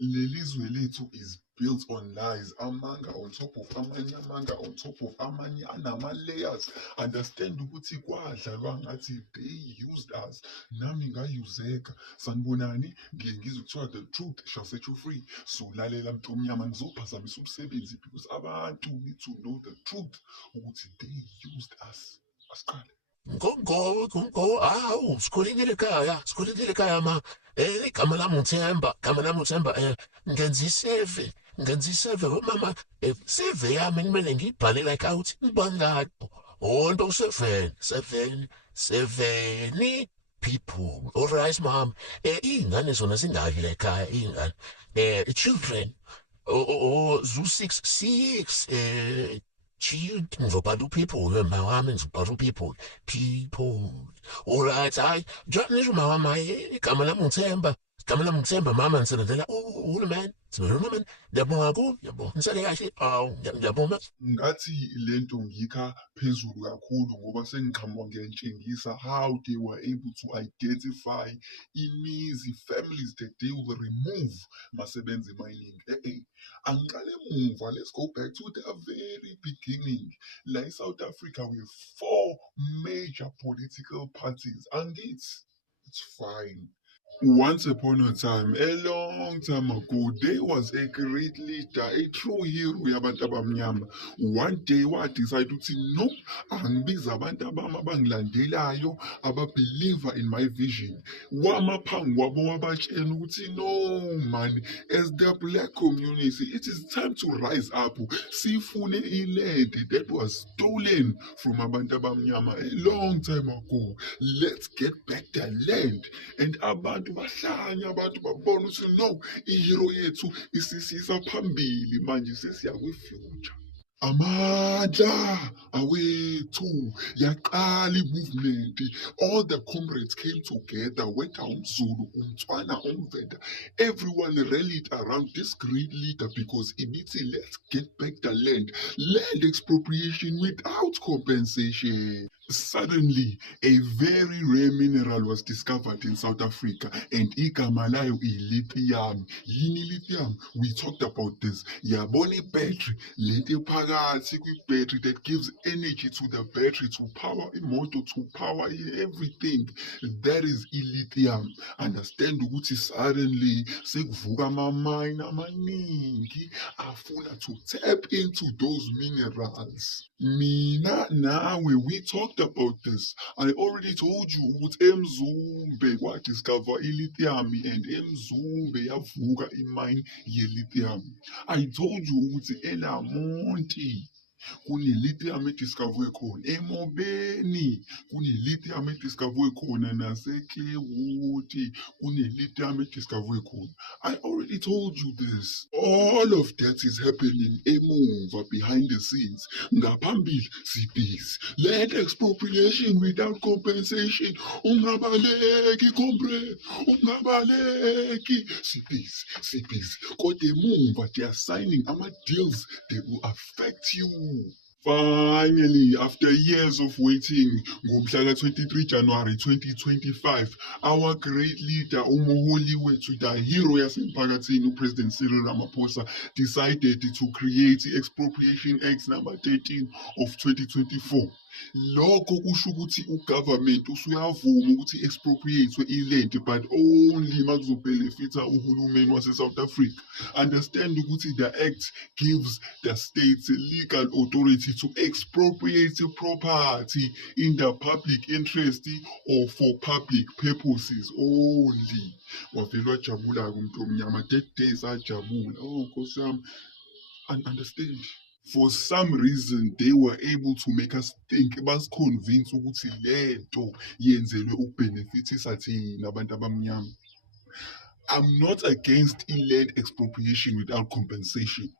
Lelizwe lethu is built on lies, amanga on top of amanye amanga on top of amanye anama-layers. Understand ukuthi kwadlalwa ngathi they used us, nami ngayuzeka. Sanibonani, ngiye ngizwe kuthiwa the truth shall set you free. So lalela mntomnyama, ngizophazamisa umsebenzi because abantu need to know the truth ukuthi they used us. Asiqale. Hawu, sikhulekile ekhaya ma. Igama lami uThemba, ngenza iseve mama. Seve yami kumele ngiyibhale like ukuthi ngibani lapho. Onto seveni people. Alright, mom. Iy'ngane zona zingaki la ekhaya, iy'ngane. Children. Zu 6, ngizobhala people, ma wami ngizobhala people. Alright, hayi, njengoba nisho ma wami, igama lami uThemba, mama ngisebenzela uhulumeni, ngiyabonga kuwe, yabo, nisale kahle, ngiyabonga. Ngathi lento ngikha phezulu kakhulu ngoba sengiqhamuka ngiyayitshengisa how they were able to identify imizi, families that they will remove masebenza emining. Angiqale emuva, let's go back to the very beginning. La eSouth Africa we have 4 major political parties, angithi it's fine. Once upon a time, a long time ago, there was a great leader, a true hero yabantu abamnyama. One day decide ukuthi no, angibiza abantu abami abangilandelayo, ababeliever in my vision. Wama phambi kwabo wabatshela ukuthi no man, as the black community, it is time to rise up. Sifune iland that was stolen from abantu abamnyama a long time ago. Let's get back the land. And abantu bahlanya, abantu babona ukuthi no, ihero yethu isisisa phambili manje sesiya kwi-future. Amandla awethu yaqala i-movement. All the comrades came together, whether umZulu, umTswana, umVenda. Everyone rallied around this great leader because ibithi let's get back the land expropriation without compensation. Suddenly, a very rare mineral was discovered in South Africa, and igama layo lithium. Yini lithium? We talked about this. Yabona battery, lento phakathi kwi-battery that gives energy to the battery to power imoto, to power everything. That is lithium. Understand ukuthi suddenly sekuvuka ama-mine amaningi afuna to tap into those minerals. Mina nawe, we talked about this. I already told you ukuthi eMzumbe kwadiscover ilithium and eMzumbe yavuka imine ye-lithium. I told you ukuthi eLamonti kune-lithium ediscoverwe khona, eMobeni kune-lithium ediscoverwe khona, naseClearwood kune-lithium ediscoverwe khona. I already told you this. All of that is happening emuva, behind the scenes. Ngaphambili sibhizi. Land expropriation without compensation. Ungabaleki comrade, ungabaleki. Sibhizi. Kodwa emuva they are signing ama-deals that will affect you. Finally, after years of waiting, ngomhla ka-23 January 2025, our great leader, umuholi wethu, the hero yasemphakathini, uPresident Cyril Ramaphosa, decided to create i-Expropriation Act number 13 of 2024. Lokho kusho ukuthi ugovernment usuyavuma ukuthi expropriate iland, but only makuzobhenefitha uhulumeni wase-South Africa. Understand ukuthi the act gives the states legal authority to expropriate property in the public interest or for public purposes only. Wavele wajabula-ke umuntu omnyama, that day sajabula. Oh Nkosi yami, understand. For some reason, they were able to make us think, basiconvince ukuthi lento yenzelwe ukubhenefithisa thina abantu abamnyama. I'm not against land expropriation without compensation.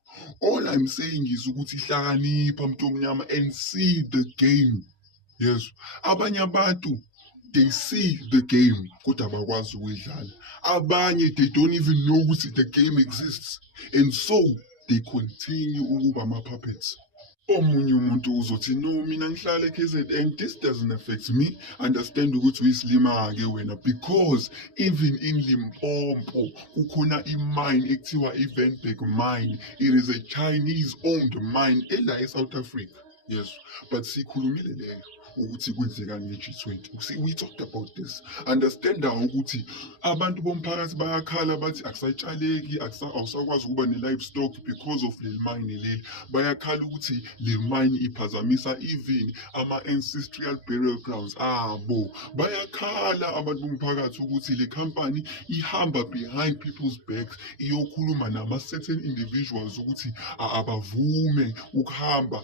All I'm saying is ukuthi hlakanipha mntu omnyama and see the game. Yes. Abanye abantu, they see the game, kodwa abakwazi ukuyidlala. Abanye, they don't even know ukuthi the game exists. And so, they continue ukuba ama-puppets. Omunye umuntu uzothi no mina ngihlala e-KZN, this doesn't affect me. Understand ukuthi uyisilima-ke wena, because even in Limpopo kukhona i-mine ekuthiwa i-Vancberg mine. It is a Chinese owned mine ela e-South Africa. Yes, but sikhulumile leyo ukuthi kwenzeka nge-G20. See, we talked about this. Understand ukuthi abantu bomphakathi bayakhala bathi akusatshaleki, awusakwazi ukuba ne-livestock because of le mine leli. Bayakhala ukuthi le mine iphazamisa even ama-ancestral burial grounds abo. Bayakhala abantu bomphakathi ukuthi le company ihamba behind people's backs iyokhuluma nama-certain individuals ukuthi abavume ukuhamba.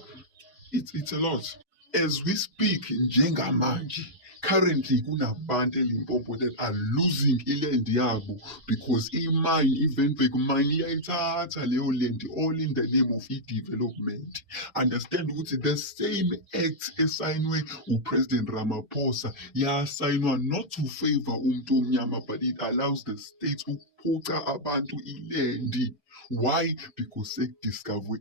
It's a lot. As we speak, njengamanje, currently kunabantu eLimpopo that are losing iland yabo because i-mine, i-Vancberg mine iyayithatha leyo land all in the name of i-development. Understand ukuthi the same act esayinwe uPresident Ramaphosa yasayinwa not to favor umuntu omnyama, but it allows the state ukuphuca abantu iland. Why? Because sekudiscover